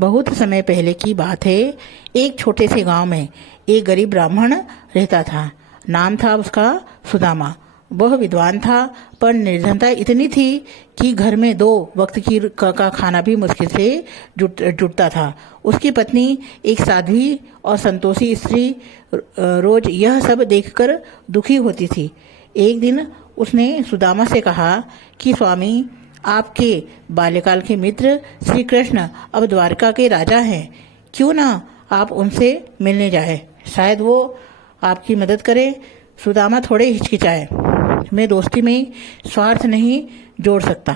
बहुत समय पहले की बात है। एक छोटे से गांव में एक गरीब ब्राह्मण रहता था। नाम था उसका सुदामा। वह विद्वान था, पर निर्धनता इतनी थी कि घर में 2 वक्त का खाना भी मुश्किल से जुटता था। उसकी पत्नी एक साध्वी और संतोषी स्त्री रोज यह सब देखकर दुखी होती थी। एक दिन उसने सुदामा से कहा कि स्वामी, आपके बाल्यकाल के मित्र श्री कृष्ण अब द्वारका के राजा हैं। क्यों ना आप उनसे मिलने जाए, शायद वो आपकी मदद करें। सुदामा थोड़े हिचकिचाए। मैं दोस्ती में स्वार्थ नहीं जोड़ सकता,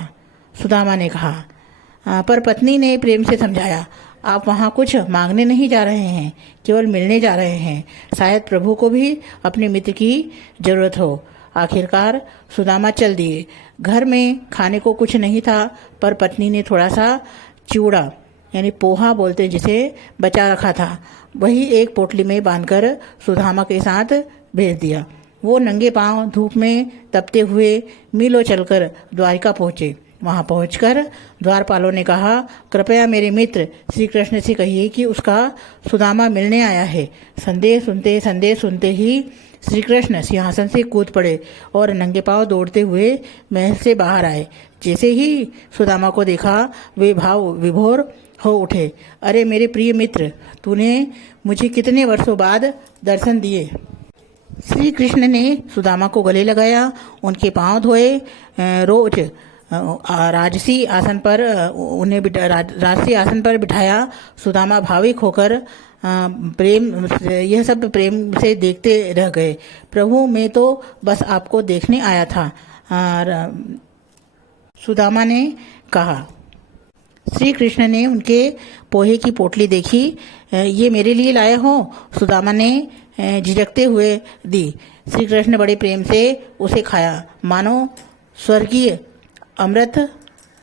सुदामा ने कहा। पर पत्नी ने प्रेम से समझाया, आप वहाँ कुछ मांगने नहीं जा रहे हैं, केवल मिलने जा रहे हैं। शायद प्रभु को भी अपने मित्र की जरूरत हो। आखिरकार सुदामा चल दिए। घर में खाने को कुछ नहीं था, पर पत्नी ने थोड़ा सा चिवड़ा यानी पोहा बोलते जिसे बचा रखा था, वही एक पोटली में बांधकर सुदामा के साथ भेज दिया। वो नंगे पांव धूप में तपते हुए मीलों चलकर द्वारिका पहुंचे। वहां पहुंचकर द्वारपालों ने कहा, कृपया मेरे मित्र श्री कृष्ण से कहिए कि उसका सुदामा मिलने आया है। संदेश सुनते ही श्री कृष्ण सिंहासन से कूद पड़े और नंगे पांव दौड़ते हुए महल से बाहर आए। जैसे ही सुदामा को देखा, वे भाव विभोर हो उठे। अरे मेरे प्रिय मित्र, तूने मुझे कितने वर्षों बाद दर्शन दिए। श्री कृष्ण ने सुदामा को गले लगाया, उनके पांव धोए। रोज राजसी आसन पर राजसी आसन पर बिठाया। सुदामा भाविक होकर यह सब प्रेम से देखते रह गए। प्रभु, मैं तो बस आपको देखने आया था, सुदामा ने कहा। श्री कृष्ण ने उनके पोहे की पोटली देखी। ये मेरे लिए लाए हो, सुदामा ने झिझकते हुए दी। श्री कृष्ण बड़े प्रेम से उसे खाया, मानो स्वर्गीय अमृत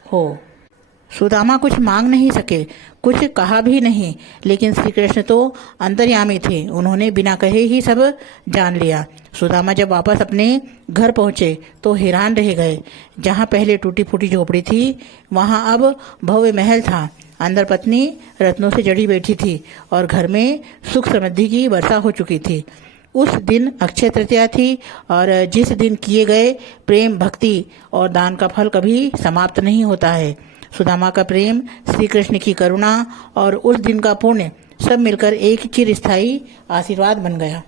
हो। सुदामा कुछ मांग नहीं सके, कुछ कहा भी नहीं, लेकिन श्री कृष्ण तो अंतर्यामी थे। उन्होंने बिना कहे ही सब जान लिया। सुदामा जब वापस अपने घर पहुंचे तो हैरान रह गए। जहां पहले टूटी फूटी झोपड़ी थी, वहां अब भव्य महल था। अंदर पत्नी रत्नों से जड़ी बैठी थी और घर में सुख समृद्धि की वर्षा हो चुकी थी। उस दिन अक्षय तृतीया थी, और जिस दिन किए गए प्रेम, भक्ति और दान का फल कभी समाप्त नहीं होता है। सुदामा का प्रेम, श्री कृष्ण की करुणा और उस दिन का पुण्य सब मिलकर एक चिरस्थायी आशीर्वाद बन गया।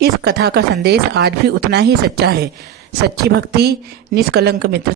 इस कथा का संदेश आज भी उतना ही सच्चा है। सच्ची भक्ति, निष्कलंक मित्र